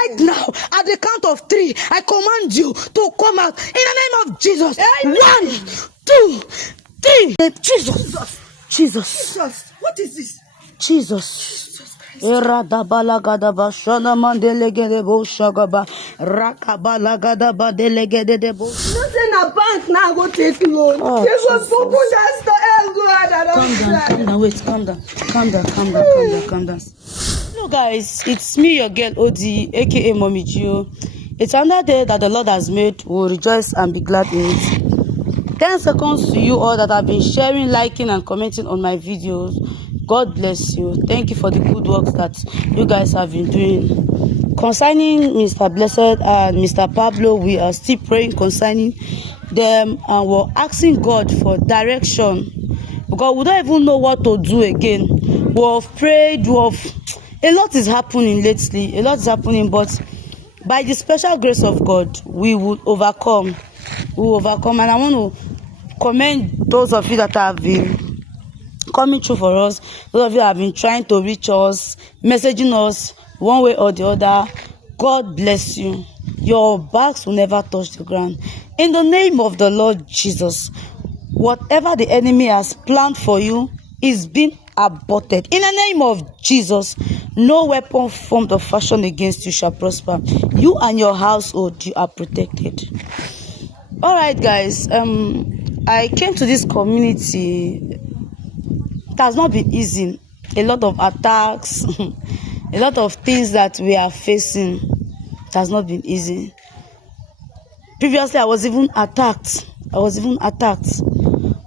Right now, at the count of 3, I command you to come out in the name of Jesus. Amen. 1, 2, 3. Jesus. Jesus. What is this? Jesus. Eradabalagada shana mandelegede bo shagaba rakabalagada delegede de bo. Nothing a bank now go take loan. They go open that store. God, I don't. Calm down, wait, calm down. Hello guys, it's me, your girl Odi, aka Mommy Gio. It's another day that the Lord has made. We'll rejoice and be glad in it. 10 seconds to you all that have been sharing, liking, and commenting on my videos. God bless you. Thank you for the good works that you guys have been doing. Concerning Mr. Blessed and Mr. Pablo, we are still praying concerning them, and we're asking God for direction because we don't even know what to do again. We have prayed, a lot is happening lately, but by the special grace of God, we will overcome. And I want to commend those of you that have been coming through for us, those of you have been trying to reach us, messaging us one way or the other. God bless you. Your backs will never touch the ground. In the name of the Lord Jesus, whatever the enemy has planned for you is being aborted. In the name of Jesus, no weapon formed or fashioned against you shall prosper. You and your household, you are protected. All right, guys. I came to this community. It has not been easy. A lot of attacks, a lot of things that we are facing. It has not been easy. Previously, I was even attacked.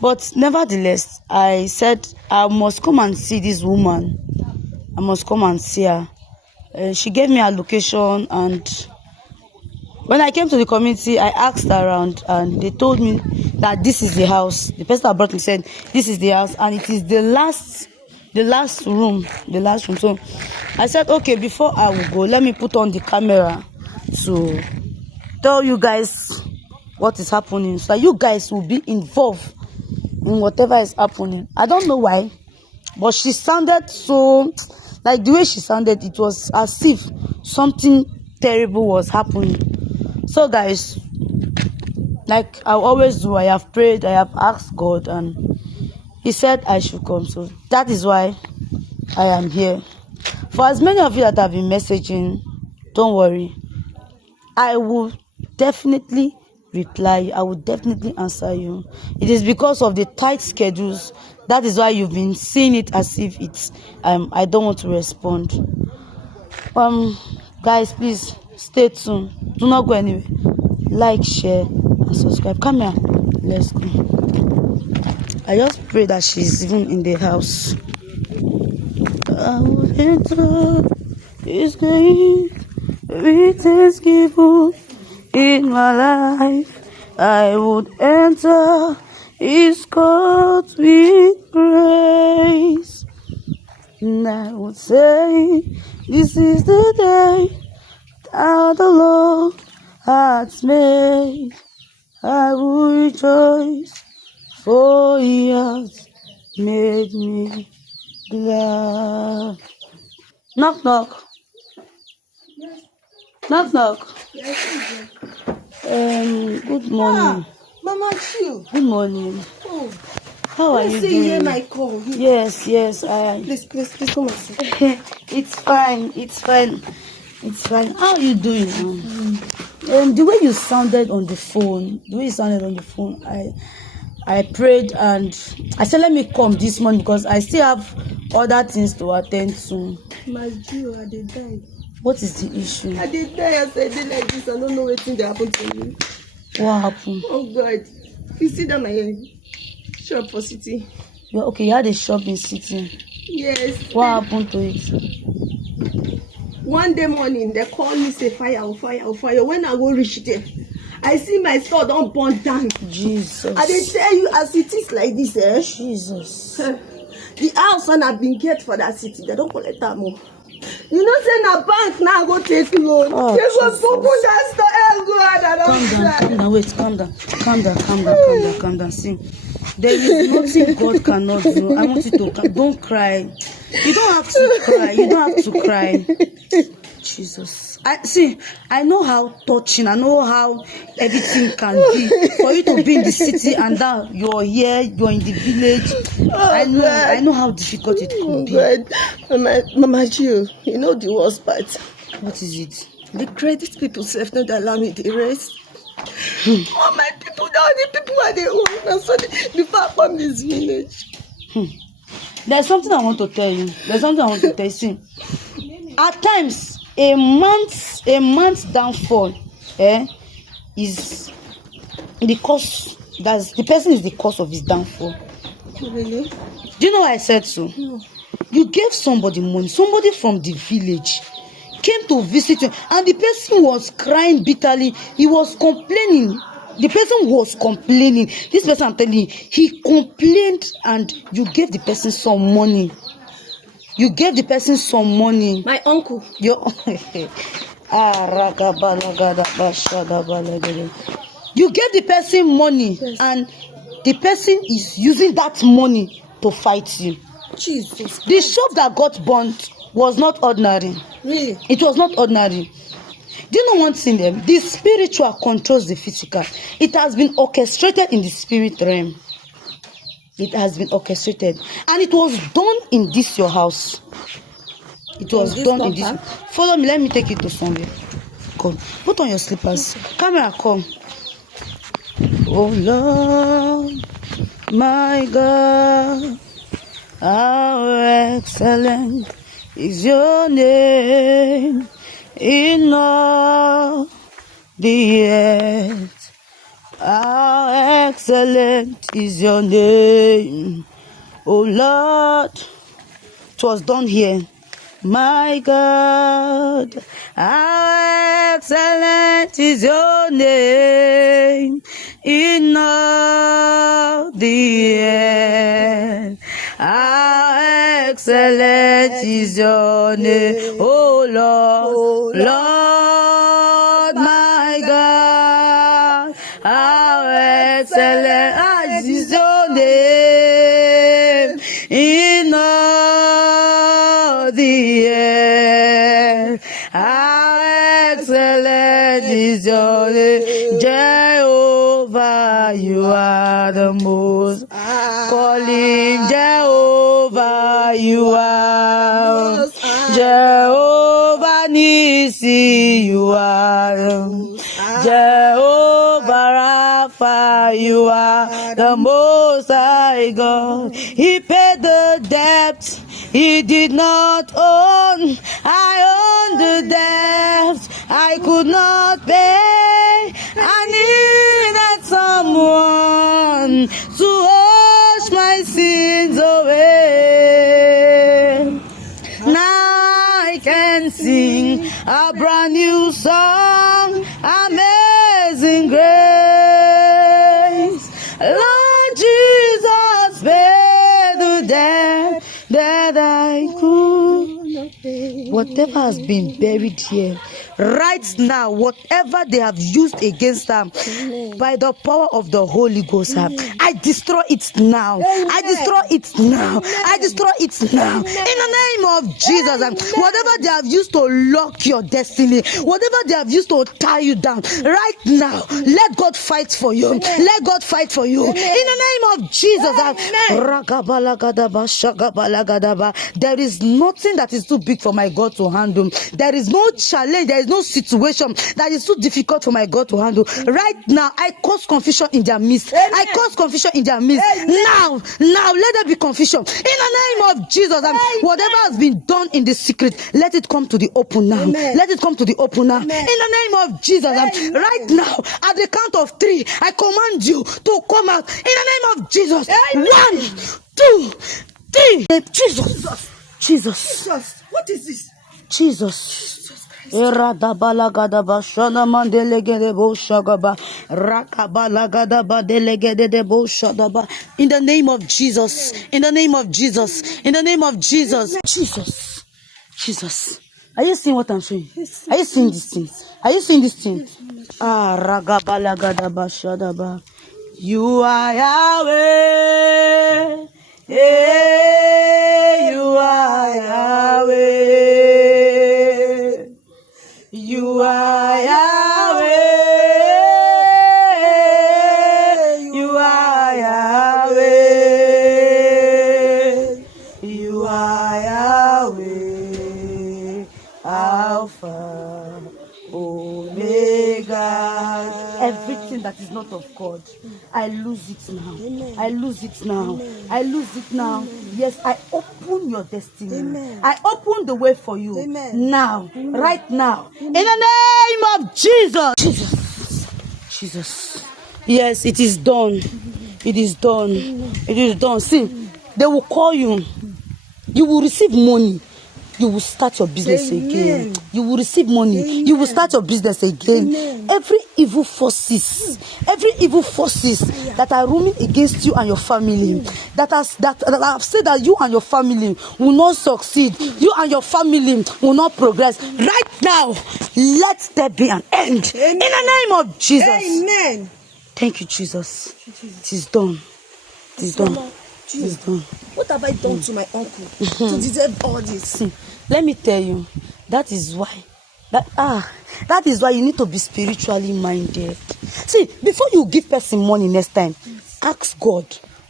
But nevertheless, I said, I must come and see this woman. I must come and see her. She gave me a location, and when I came to the community, I asked around, and they told me that this is the house. The person that brought me said, this is the house, and it is the last room. So I said, okay, before I will go, let me put on the camera to tell you guys what is happening, so that you guys will be involved in whatever is happening. I don't know why, but she sounded so, like the way she sounded, it was as if something terrible was happening. So guys, like I always do, I have prayed, I have asked God, and He said I should come. So that is why I am here. For as many of you that have been messaging, don't worry, I will definitely reply. I will definitely answer you. It is because of the tight schedules. That is why you've been seeing it as if it's I don't want to respond. Guys, please stay tuned. Do not go anywhere. Like, share, and subscribe. Come here. Let's go. I just pray that she's even in the house. I will enter His gate with thanksgiving in my life. I would enter His court with grace. And I would say, this is the day that the Lord has made. I will rejoice, for He has made me glad. Knock, knock. Yes. Knock, knock. Yes. Good morning. Mama, chill. Good morning. Oh. How are you doing? Hear my call. Yes, I. Please, come and sit. It's fine. How are you doing? The way you sounded on the phone, I prayed and I said, let me come this morning because I still have other things to attend to. My Gio, I did die. What is the issue? I did die as I did like this. I don't know what thing that happened to me. What happened? Oh God. You see that my shop for city. Yeah, okay, you had a shop in city. Yes. What happened to it? One day morning, they call me, say fire. When I go reach there, I see my store don't burn down. Jesus. I did tell you as it is like this, eh? Jesus. The house when I've been get for that city, they don't collect that more. You know, say na bank now go take loan. Oh, they go Jesus. open that store. God, I don't. Calm down. See, there is nothing God cannot do. I want you to don't cry. You don't have to cry. Jesus. I know how touching, I know how everything can be for you to be in the city and now you're here, you're in the village. I know how difficult it could be. God. Mama Gio, you know the worst part. What is it? The credit people self not allow me the rest. All my people, all the people are the own. So before I come this village. There's something I want to tell you. See, at times, a month's downfall, is the cause. The person is the cause of his downfall. Really? Do you know why I said so? No. You gave somebody money. Somebody from the village came to visit you, and the person was crying bitterly. He was complaining. The person was complaining. This person, I'm telling you, he complained, and you gave the person some money. You gave the person some money. My uncle. You gave the person money, yes. And the person is using that money to fight you. Jesus. The shop that got burnt was not ordinary. Really? It was not ordinary. Do you know one thing? The spiritual controls the physical. It has been orchestrated in the spirit realm. It has been orchestrated, and it was done in this your house. It was done in this. Follow me. Let me take you to somewhere. Come. Put on your slippers. Camera, come. Oh Lord, my God, how excellent is your name in all the earth. How excellent is your name, oh Lord. It was done here. My God, how excellent is your name in all the earth. How excellent is your name, oh Lord, Lord, my God. How excellent is your name in all the earth. How excellent is your name, Jehovah. You are the most. Call him Jehovah. You are Jehovah Nisi. You are Jehovah Rapha. You are the Most High God. He paid the debt he did not own. I own the debt I could not pay. I needed someone to wash my sins away. Now I can sing a brand new song, Amazing Grace. Lord Jesus paid the debt that I could. Whatever has been buried here, right now, whatever they have used against them, by the power of the Holy Ghost, I destroy it now. I destroy it now. I destroy it now. In the name of Jesus, whatever they have used to lock your destiny, whatever they have used to tie you down, right now, let God fight for you. Let God fight for you. In the name of Jesus, there is nothing that is too big for my God to handle. There is no challenge, there is no situation that is too difficult for my God to handle. Right now, I cause confusion in their midst. I cause confusion in their midst. Now, let there be confusion. In the name of Jesus, whatever has been done in the secret, let it come to the open now. Let it come to the open now. In the name of Jesus, right now, at the count of 3, I command you to come out. In the name of Jesus. 1, 2, 3. Jesus. What is this? Jesus. In the name of Jesus. In the name of Jesus. In the name of Jesus. Jesus. Are you seeing what I'm saying? Are you seeing these things? Are you seeing this thing? You are Yahweh. Hey, you are Yahweh. You are Yahweh. You are Yahweh. You are Yahweh. Alpha, Omega. Everything that is not of God, I lose it now. Amen. I lose it now. Amen. I lose it now. Amen. Yes, I open your destiny. Amen. I open the way for you. Amen. Now, Amen. right now. Amen. In the name of Jesus. Jesus. Yes, it is done. It is done. It is done. See, they will call you. You will receive money. You will start your business Amen. again. You will receive money. Amen. You will start your business again. Amen. Every evil forces that are roaming against you and your family, that have said that you and your family will not succeed, you and your family will not progress. Right now, let there be an end. Amen. In the name of Jesus. Amen. Thank you, Jesus. It is done. It is done. Mama, It is done. what have I done to my uncle to deserve all this? Let me tell you, that is why you need to be spiritually minded. See, before you give person money next time, ask God.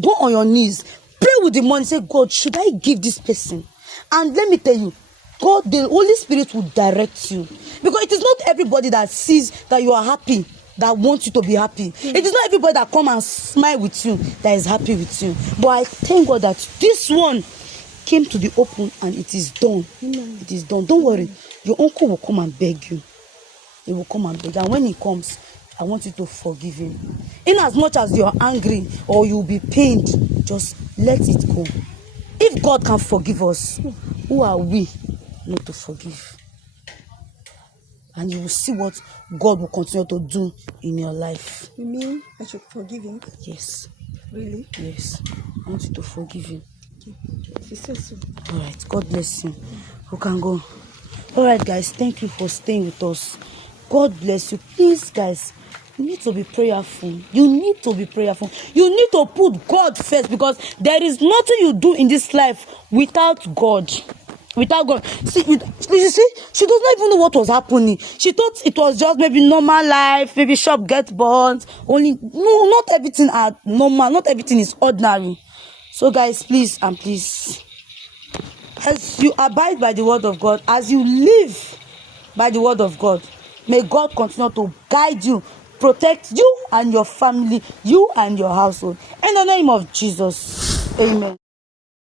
Go on your knees, pray with the money. Say, God, should I give this person? And let me tell you, God, the Holy Spirit will direct you, because it is not everybody that sees that you are happy that wants you to be happy. It is not everybody that come and smile with you that is happy with you. But I thank God that this one came to the open and it is done. Amen. It is done. Don't worry. Your uncle will come and beg you. He will come and beg. And when he comes, I want you to forgive him. In as much as you're angry or you'll be pained, just let it go. If God can forgive us, who are we not to forgive? And you will see what God will continue to do in your life. You mean I should forgive him? Yes. Really? Yes. I want you to forgive him. If you say so. All right. God bless you. We can go. All right, guys. Thank you for staying with us. God bless you. Please, guys, you need to be prayerful. You need to be prayerful. You need to put God first, because there is nothing you do in this life without God. Without God. See, you see, she does not even know what was happening. She thought it was just maybe normal life, maybe shop get burnt. No, not everything are normal. Not everything is ordinary. So, guys, please and please, as you abide by the word of God, as you live by the word of God, may God continue to guide you, protect you and your family, you and your household. In the name of Jesus, amen.